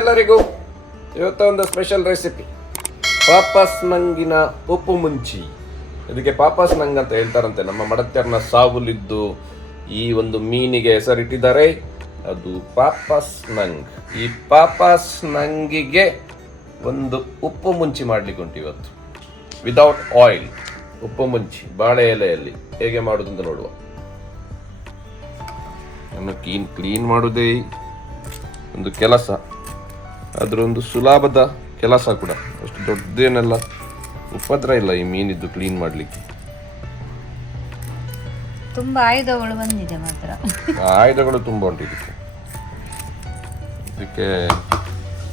ಎಲ್ಲರಿಗೂ ಇವತ್ತೊಂದು special recipe ಪಾಪಸ್ ನಂಗಿನ ಉಪ್ಪು ಮುಂಚಿ. ಇದಕ್ಕೆ ಪಾಪಸ್ ನಂಗ್ ಅಂತ ಹೇಳ್ತಾರಂತೆ. ನಮ್ಮ ಮಡತ್ಯರ್ನ ಸಾವುಲಿದ್ದು ಈ ಒಂದು ಮೀನಿಗೆ ಹೆಸರಿಟ್ಟಿದ್ದಾರೆ, ಅದು ಪಾಪಸ್ ನಂಗ್. ಈ ಪಾಪಸ್ ನಂಗಿಗೆ ಒಂದು ಉಪ್ಪು ಮುಂಚಿ ಮಾಡ್ಲಿಕ್ಕೆ ಉಂಟು ಇವತ್ತು, ವಿದೌಟ್ ಆಯಿಲ್. ಉಪ್ಪು ಮುಂಚಿ ಬಾಳೆ ಎಲೆಯಲ್ಲಿ ಹೇಗೆ ಮಾಡುವುದು ಅಂತ ನೋಡುವ. ಕ್ಲೀನ್ ಮಾಡುವುದೇ ಒಂದು ಕೆಲಸ, ಅದರೊಂದು ಸುಲಭದ ಕೆಲಸ ಕೂಡ. ಅಷ್ಟು ದೊಡ್ಡದೇನೆಲ್ಲ ಉಪದ್ರ ಇಲ್ಲ ಈ ಮೀನಿದ್ದು ಕ್ಲೀನ್ ಮಾಡಲಿಕ್ಕೆ. ತುಂಬಾ ಆಯುಧಗಳು ಬಂದಿದೆ ಮಾತ್ರ. ಆಯುಧಗಳು ತುಂಬ ಉಂಟು ಇದಕ್ಕೆ.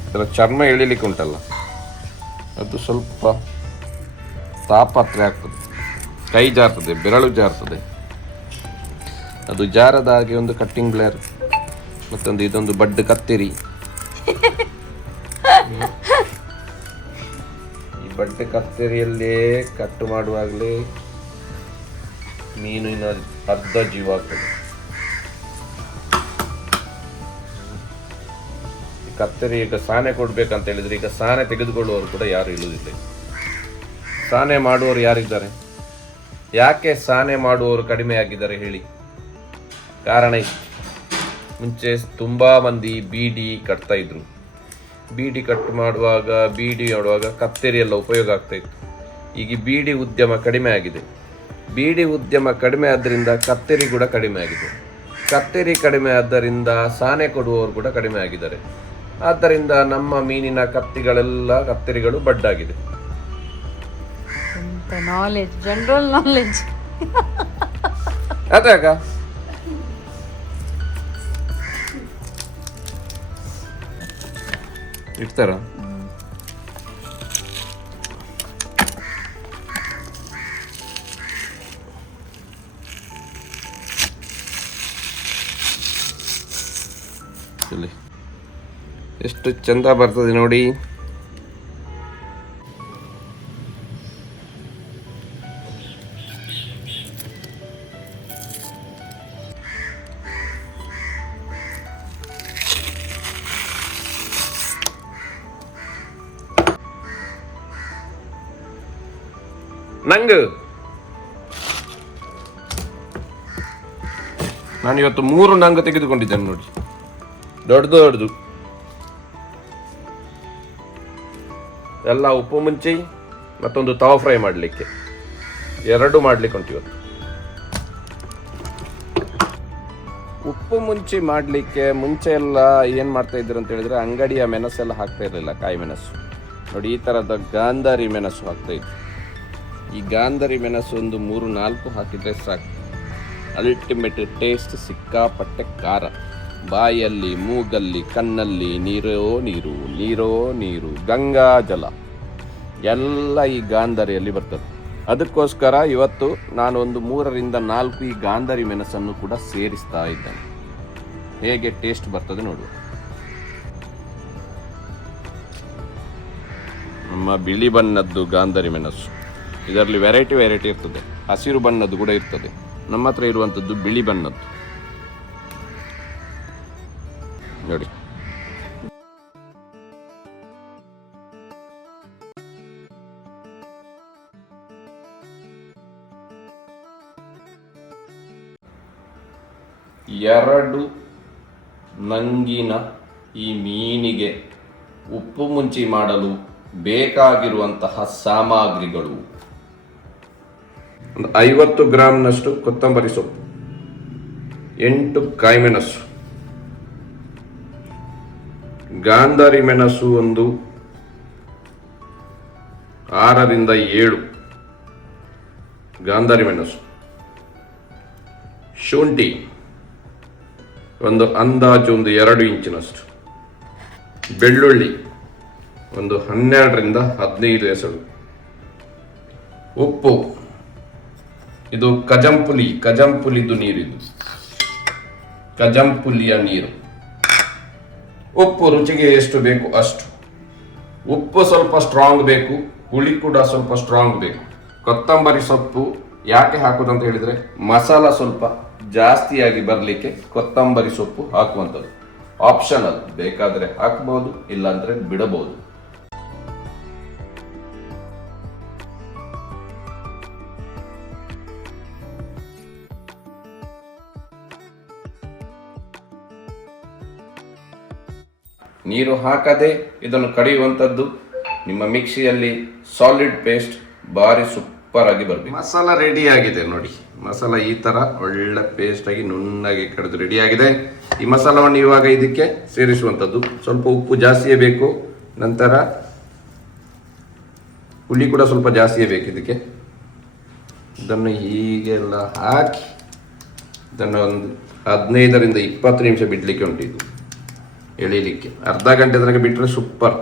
ಇದರ ಚರ್ಮ ಎಳಿಲಿಕ್ಕೆ ಉಂಟಲ್ಲ, ಅದು ಸ್ವಲ್ಪ ತಾಪತ್ರೆ ಆಗ್ತದೆ, ಕೈ ಜಾರ್ತದೆ, ಬೆರಳು ಜಾರ್ತದೆ. ಅದು ಜಾರದ ಹಾಗೆ ಒಂದು ಕಟ್ಟಿಂಗ್ ಬ್ಲೇರ್, ಮತ್ತೊಂದು ಇದೊಂದು ಬಡ್ಡ ಕತ್ತೇರಿ. ಈ ಬಡ್ಡ ಕತ್ತೇರಿಯಲ್ಲೇ ಕಟ್ಟು ಮಾಡುವಾಗಲೇ ಮೀನಿನ ಅರ್ಧ ಜೀವ ಆಗ್ತದೆ. ಈ ಕತ್ತೇರಿ ಈಗ ಸಾನೆ ಕೊಡ್ಬೇಕಂತ ಹೇಳಿದ್ರೆ, ಈಗ ಸಾನೆ ತೆಗೆದುಕೊಳ್ಳುವವರು ಕೂಡ ಯಾರು ಇಳುವುದಿಲ್ಲ. ಸಾನೆ ಮಾಡುವವರು ಯಾರಿದ್ದಾರೆ? ಯಾಕೆ ಸಾನೆ ಮಾಡುವವರು ಕಡಿಮೆ ಆಗಿದ್ದಾರೆ ಹೇಳಿ? ಕಾರಣ ಇತ್ತು. ಮುಂಚೆ ತುಂಬ ಮಂದಿ ಬೀಡಿ ಕಟ್ತಾ ಇದ್ರು. ಬೀಡಿ ಕಟ್ಟು ಮಾಡುವಾಗ ಕತ್ತೇರಿ ಎಲ್ಲ ಉಪಯೋಗ ಆಗ್ತಾ ಇತ್ತು. ಈಗ ಬೀಡಿ ಉದ್ಯಮ ಕಡಿಮೆ ಆಗಿದೆ. ಬೀಡಿ ಉದ್ಯಮ ಕಡಿಮೆ ಆದ್ದರಿಂದ ಕತ್ತೇರಿ ಕೂಡ ಕಡಿಮೆ ಆಗಿದೆ. ಕತ್ತೇರಿ ಕಡಿಮೆ ಆದ್ದರಿಂದ ಸಾನೆ ಕೊಡುವವರು ಕೂಡ ಕಡಿಮೆ ಆಗಿದ್ದಾರೆ. ಆದ್ದರಿಂದ ನಮ್ಮ ಮೀನಿನ ಕತ್ತೇರಿಗಳು ಬಡ್ಡಾಗಿದೆ. Knowledge, general knowledge. ಅದಾಗ ಇಡ್ತಾರ. ಎಷ್ಟು ಚಂದ ಬರ್ತದೆ ನೋಡಿ. ನಾನು ಇವತ್ತು 3 ನಂಗ್ ತೆಗೆದುಕೊಂಡಿದ್ದೇನೆ ನೋಡಿ, ದೊಡ್ಡದು ಎಲ್ಲ. ಉಪ್ಪು ಮುಂಚಿ ಮತ್ತೊಂದು ತವಾ ಫ್ರೈ ಮಾಡಲಿಕ್ಕೆ, 2 ಮಾಡ್ಲಿಕ್ಕೆ ಉಂಟು ಇವತ್ತು. ಉಪ್ಪು ಮುಂಚಿ ಮಾಡಲಿಕ್ಕೆ ಮುಂಚೆ ಎಲ್ಲ ಏನು ಮಾಡ್ತಾ ಇದ್ರು ಅಂತ ಹೇಳಿದ್ರೆ, ಅಂಗಡಿಯ ಮೆಣಸೆಲ್ಲ ಹಾಕ್ತಾ ಇರಲಿಲ್ಲ, ಕಾಯಿ ಮೆಣಸು ನೋಡಿ. ಈ ಥರದ ಗಾಂಧಾರಿ ಮೆಣಸು ಹಾಕ್ತಾ ಇದ್ರು. ಈ ಗಾಂಧಾರಿ ಮೆಣಸು ಒಂದು 3-4 ಹಾಕಿದರೆ ಸಾಕು. ಅಲ್ಟಿಮೇಟ್ ಟೇಸ್ಟ್, ಸಿಕ್ಕಾಪಟ್ಟೆ ಖಾರ. ಬಾಯಲ್ಲಿ, ಮೂಗಲ್ಲಿ, ಕಣ್ಣಲ್ಲಿ ನೀರೋ ನೀರು, ಗಂಗಾ ಜಲ ಎಲ್ಲ ಈ ಗಾಂಧಾರಿಯಲ್ಲಿ ಬರ್ತದೆ. ಅದಕ್ಕೋಸ್ಕರ ಇವತ್ತು ನಾನು ಒಂದು 3-4 ಈ ಗಾಂಧಾರಿ ಮೆಣಸನ್ನು ಕೂಡ ಸೇರಿಸ್ತಾ ಇದ್ದೇನೆ. ಹೇಗೆ ಟೇಸ್ಟ್ ಬರ್ತದೆ ನೋಡುವ. ನಮ್ಮ ಬಿಳಿ ಬಣ್ಣದ್ದು ಗಾಂಧಾರಿ ಮೆಣಸು, ಇದರಲ್ಲಿ ವೆರೈಟಿ ಇರ್ತದೆ. ಹಸಿರು ಬಣ್ಣದ್ದು ಕೂಡ ಇರ್ತದೆ. ನಮ್ಮ ಹತ್ರ ಇರುವಂಥದ್ದು ಬಿಳಿ ಬಣ್ಣದ್ದು ನೋಡಿ. ಎರಡು ನಂಗಿನ ಈ ಮೀನಿಗೆ ಉಪ್ಪು ಮುಂಚಿ ಮಾಡಲು ಬೇಕಾಗಿರುವಂತಹ ಸಾಮಗ್ರಿಗಳು: ಒಂದು 50 ಗ್ರಾಂನಷ್ಟು ಕೊತ್ತಂಬರಿ ಸೊಪ್ಪು, 8 ಕಾಯಿಮೆಣಸು, ಗಾಂಧಾರಿ ಮೆಣಸು ಒಂದು 6-7 ಗಾಂಧಾರಿ ಮೆಣಸು, ಶುಂಠಿ ಒಂದು ಅಂದಾಜು 2 ಇಂಚಿನಷ್ಟು, ಬೆಳ್ಳುಳ್ಳಿ ಒಂದು 12-15 ಎಸಳು, ಉಪ್ಪು, ಇದು ಕಜಂಪುಲಿದು ನೀರಿದು, ಕಜಂಪುಲಿಯ ನೀರು. ಉಪ್ಪು ರುಚಿಗೆ ಎಷ್ಟು ಬೇಕು ಅಷ್ಟು. ಉಪ್ಪು ಸ್ವಲ್ಪ ಸ್ಟ್ರಾಂಗ್ ಬೇಕು, ಹುಳಿ ಕೂಡ ಸ್ವಲ್ಪ ಸ್ಟ್ರಾಂಗ್ ಬೇಕು. ಕೊತ್ತಂಬರಿ ಸೊಪ್ಪು ಯಾಕೆ ಹಾಕುದಂತ ಹೇಳಿದ್ರೆ, ಮಸಾಲ ಸ್ವಲ್ಪ ಜಾಸ್ತಿಯಾಗಿ ಬರಲಿಕ್ಕೆ ಕೊತ್ತಂಬರಿ ಸೊಪ್ಪು ಹಾಕುವಂಥದ್ದು. ಆಪ್ಷನಲ್, ಬೇಕಾದ್ರೆ ಹಾಕ್ಬೋದು, ಇಲ್ಲಾಂದ್ರೆ ಬಿಡಬಹುದು. ನೀರು ಹಾಕದೆ ಇದನ್ನು ಕಡಿಯುವಂಥದ್ದು. ನಿಮ್ಮ ಮಿಕ್ಸಿಯಲ್ಲಿ ಸಾಲಿಡ್ ಪೇಸ್ಟ್ ಭಾರಿ ಸೂಪರ್ ಆಗಿ ಬರಬೇಕು. ಮಸಾಲ ರೆಡಿ ಆಗಿದೆ ನೋಡಿ. ಮಸಾಲ ಈ ತರ ಒಳ್ಳೆ ಪೇಸ್ಟ್ ಆಗಿ ನುಣ್ಣಗೆ ಕಡಿದು ರೆಡಿ ಆಗಿದೆ. ಈ ಮಸಾಲವನ್ನು ಇವಾಗ ಇದಕ್ಕೆ ಸೇರಿಸುವಂಥದ್ದು. ಸ್ವಲ್ಪ ಉಪ್ಪು ಜಾಸ್ತಿಯೇ ಬೇಕು, ನಂತರ ಹುಳಿ ಕೂಡ ಸ್ವಲ್ಪ ಜಾಸ್ತಿಯೇ ಬೇಕು ಇದಕ್ಕೆ. ಇದನ್ನು ಹೀಗೆಲ್ಲ ಹಾಕಿ ಇದನ್ನು ಒಂದು 15ರಿಂದ 20 ನಿಮಿಷ ಬಿಡ್ಲಿಕ್ಕೆ ಉಂಟು. ಇದು ಎಳಿಲಿಕ್ಕೆ ಅರ್ಧ ಗಂಟೆ ತನಕ ಬಿಟ್ಟರೆ ಸೂಪರ್.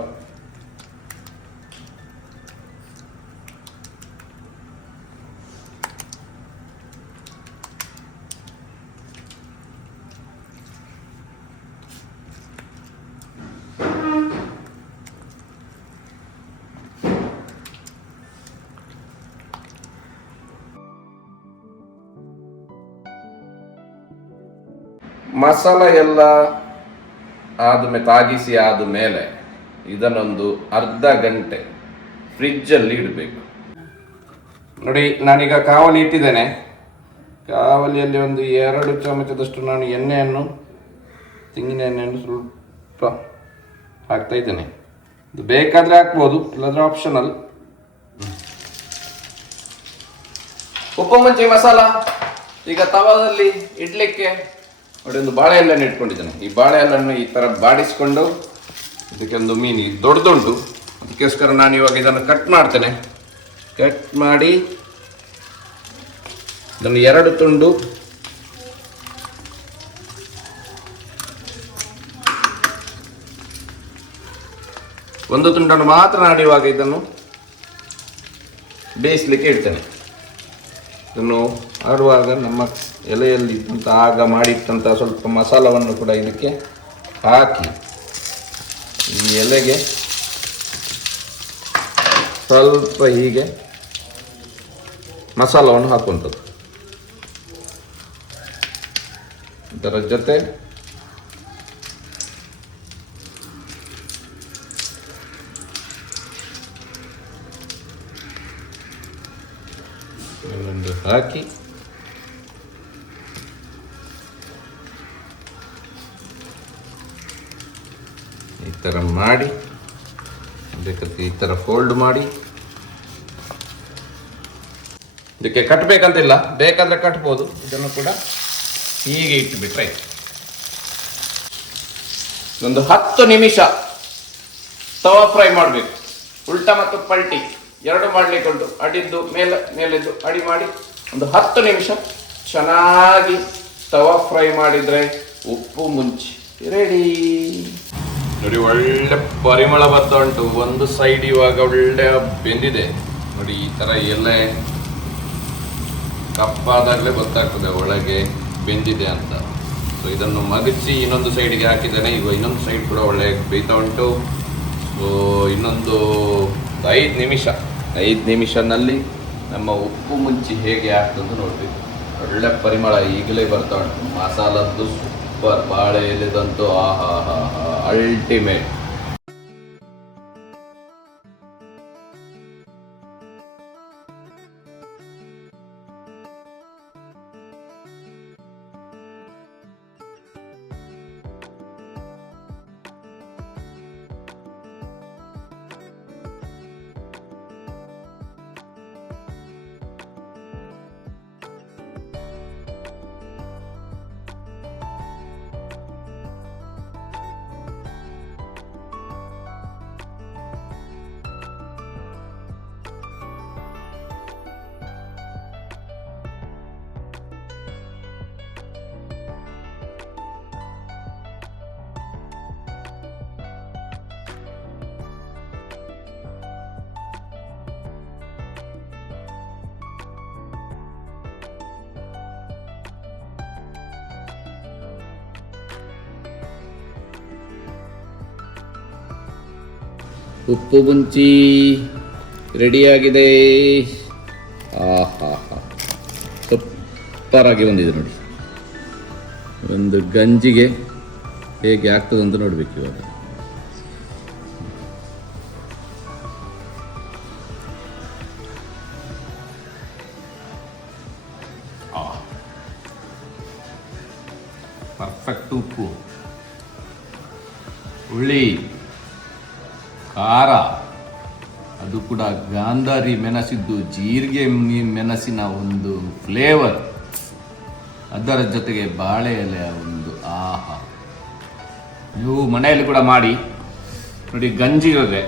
ಮಸಾಲ ಎಲ್ಲ ತಾಗಿಸಿ ಆದ ಮೇಲೆ ಇದನ್ನೊಂದು ಅರ್ಧ ಗಂಟೆ ಫ್ರಿಜ್ಜಲ್ಲಿ ಇಡಬೇಕು. ನೋಡಿ, ನಾನೀಗ ಕಾವಲಿ ಇಟ್ಟಿದ್ದೇನೆ. ಕಾವಲಿಯಲ್ಲಿ ಒಂದು 2 ಚಮಚದಷ್ಟು ನಾನು ಎಣ್ಣೆಯನ್ನು, ತೆಂಗಿನ ಎಣ್ಣೆಯನ್ನು ಸ್ವಲ್ಪ ಹಾಕ್ತಾ ಇದ್ದೇನೆ. ಇದು ಬೇಕಾದರೆ ಹಾಕ್ಬೋದು, ಇಲ್ಲಾಂದ್ರೆ ಆಪ್ಷನಲ್. ಉಪ್ಪು ಮುಂಚೆ ಮಸಾಲ ಈಗ ತವಾದಲ್ಲಿ ಇಡ್ಲಿಕ್ಕೆ ನೋಡಿ ಒಂದು ಬಾಳೆ ಎಲೆಯನ್ನು ಇಟ್ಕೊಂಡಿದ್ದೇನೆ. ಈ ಬಾಳೆ ಎಲೆಯನ್ನು ಈ ಥರ ಬಾಡಿಸ್ಕೊಂಡು ಇದಕ್ಕೆ ಒಂದು ಮೀನು ದೊಡ್ಡದುಂಟು, ಅದಕ್ಕೋಸ್ಕರ ನಾನು ಇವಾಗ ಇದನ್ನು ಕಟ್ ಮಾಡ್ತೇನೆ. ಕಟ್ ಮಾಡಿ ಇದನ್ನು 2 ತುಂಡು ಒಂದು ತುಂಡನ್ನು ಮಾತ್ರ ನಾನು ಇವಾಗ ಇದನ್ನು ಬೇಯಿಸಲಿಕ್ಕೆ ಇಡ್ತೇನೆ. ಇದನ್ನು ಆಡುವಾಗ ನಮ್ಮ ಎಲೆಯಲ್ಲಿ ಇದ್ದಂಥ ಆಗ ಮಾಡಿಟ್ಟಂಥ ಸ್ವಲ್ಪ ಮಸಾಲವನ್ನು ಕೂಡ ಇದಕ್ಕೆ ಹಾಕಿ ಈ ಎಲೆಗೆ ಸ್ವಲ್ಪ ಹೀಗೆ ಮಸಾಲವನ್ನು ಹಾಕುವಂಥದ್ದು. ಇದರ ಜೊತೆ ಹಾಕಿ ಈ ಥರ ಮಾಡಿ, ಬೇಕಾದ್ರೆ ಈ ಥರ ಫೋಲ್ಡ್ ಮಾಡಿ. ಇದಕ್ಕೆ ಕಟ್ಟಬೇಕಂತಿಲ್ಲ, ಬೇಕಾದ್ರೆ ಕಟ್ಬೋದು. ಇದನ್ನು ಕೂಡ ಹೀಗೆ ಇಟ್ಟುಬಿಟ್ರೆ ಒಂದು 10 ನಿಮಿಷ ತವಾ ಫ್ರೈ ಮಾಡಬೇಕು. ಉಲ್ಟಾ ಮತ್ತು ಪಲ್ಟಿ 2 ಮಾಡಲಿಕ್ಕೆ ಉಂಟು. ಅಡಿದ್ದು ಮೇಲೆದ್ದು ಅಡಿ ಮಾಡಿ ಒಂದು 10 ನಿಮಿಷ ಚೆನ್ನಾಗಿ ತವಾ ಫ್ರೈ ಮಾಡಿದರೆ ಉಪ್ಪು ಮುಂಚಿ ರೆಡಿ. ನೋಡಿ, ಒಳ್ಳೆ ಪರಿಮಳ ಬರ್ತಾ ಉಂಟು. ಒಂದು ಸೈಡ್ ಇವಾಗ ಒಳ್ಳೆ ಬೆಂದಿದೆ ನೋಡಿ. ಈ ಥರ ಎಲೆ ಕಪ್ಪಾದಾಗಲೇ ಗೊತ್ತಾಗ್ತದೆ ಒಳಗೆ ಬೆಂದಿದೆ ಅಂತ. ಸೊ ಇದನ್ನು ಮಗಚಿ ಇನ್ನೊಂದು ಸೈಡ್ಗೆ ಹಾಕಿದ್ದೇನೆ. ಈಗ ಇನ್ನೊಂದು ಸೈಡ್ ಕೂಡ ಒಳ್ಳೆ ಬೇಯ್ತಾ ಉಂಟು. ಸೊ ಇನ್ನೊಂದು 5 ನಿಮಿಷನಲ್ಲಿ ನಮ್ಮ ಉಪ್ಪು ಮುಂಚಿ ಹೇಗೆ ಆಗ್ತದೆ ನೋಡಬೇಕು. ಒಳ್ಳೆ ಪರಿಮಳ ಈಗಲೇ ಬರ್ತಾ ಉಂಟು. ಮಸಾಲದ್ದು ಸೂಪರ್, ಬಾಳೆ ಎಲೆದಂತೂ ಅಲ್ಟಿಮೇಟ್. ಉಪ್ಪು ಮುಂಚಿ ರೆಡಿಯಾಗಿದೆ. ಸೂಪರ್ ಆಗಿ ಬಂದಿದೆ ನೋಡಿ. ಒಂದು ಗಂಜಿಗೆ ಹೇಗೆ ಆಗ್ತದೆ ಅಂತ ನೋಡಬೇಕು ಇವಾಗ. ಪರ್ಫೆಕ್ಟ್ ಉಪ್ಪು, ಹುಳಿ, ಖಾರ, ಅದು ಕೂಡ ಗಾಂಧಾರಿ ಮೆಣಸಿದ್ದು ಜೀರಿಗೆ ಮೆಣಸಿನ ಒಂದು ಫ್ಲೇವರ್, ಅದರ ಜೊತೆಗೆ ಬಾಳೆ ಎಲೆಯ ಒಂದು ಆಹಾ. ನೀವು ಮನೆಯಲ್ಲಿ ಕೂಡ ಮಾಡಿ ನೋಡಿ, ಗಂಜಿ ಜೊತೆ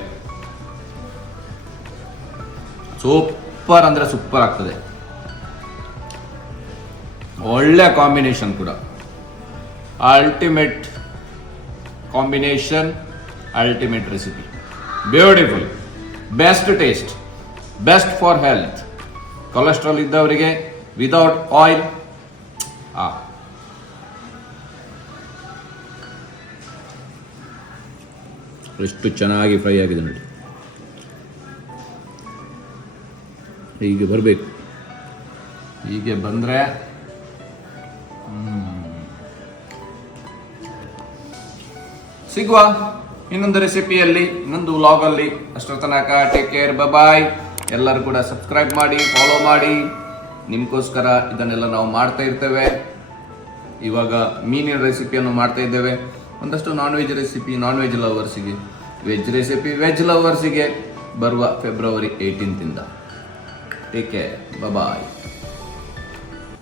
ಸೂಪರ್ ಅಂದರೆ ಸೂಪರ್ ಆಗ್ತದೆ. ಒಳ್ಳೆ ಕಾಂಬಿನೇಷನ್ ಕೂಡ, ultimate combination, ultimate recipe, beautiful, best taste, best for health. Cholesterol ಇದ್ದವರಿಗೆ ವಿದೌಟ್ ಆಯಿಲ್. ಎಷ್ಟು ಚೆನ್ನಾಗಿ ಫ್ರೈ ಆಗಿದೆ ನೋಡಿ. ಹೀಗೆ ಬರಬೇಕು. ಹೀಗೆ ಬಂದರೆ ಸಿಗುವ ಇನ್ನೊಂದು ರೆಸಿಪಿಯಲ್ಲಿ, ಇನ್ನೊಂದು ವ್ಲಾಗಲ್ಲಿ. ಅಷ್ಟರ ತನಕ ಟೇಕ್ ಕೇರ್, ಬಾಯ್. ಎಲ್ಲರೂ ಕೂಡ ಸಬ್ಸ್ಕ್ರೈಬ್ ಮಾಡಿ, ಫಾಲೋ ಮಾಡಿ. ನಿಮಗೋಸ್ಕರ ಇದನ್ನೆಲ್ಲ ನಾವು ಮಾಡ್ತಾ ಇರ್ತೇವೆ. ಇವಾಗ ಮೀನಿನ ರೆಸಿಪಿಯನ್ನು ಮಾಡ್ತಾ ಇದ್ದೇವೆ. ಒಂದಷ್ಟು non veg recipe non veg ಲವರ್ಸಿಗೆ, ವೆಜ್ ರೆಸಿಪಿ ವೆಜ್ ಲವರ್ಸಿಗೆ ಬರುವ ಫೆಬ್ರವರಿ 18 ಟೇಕ್ ಕೇರ್, ಬಾಯ್.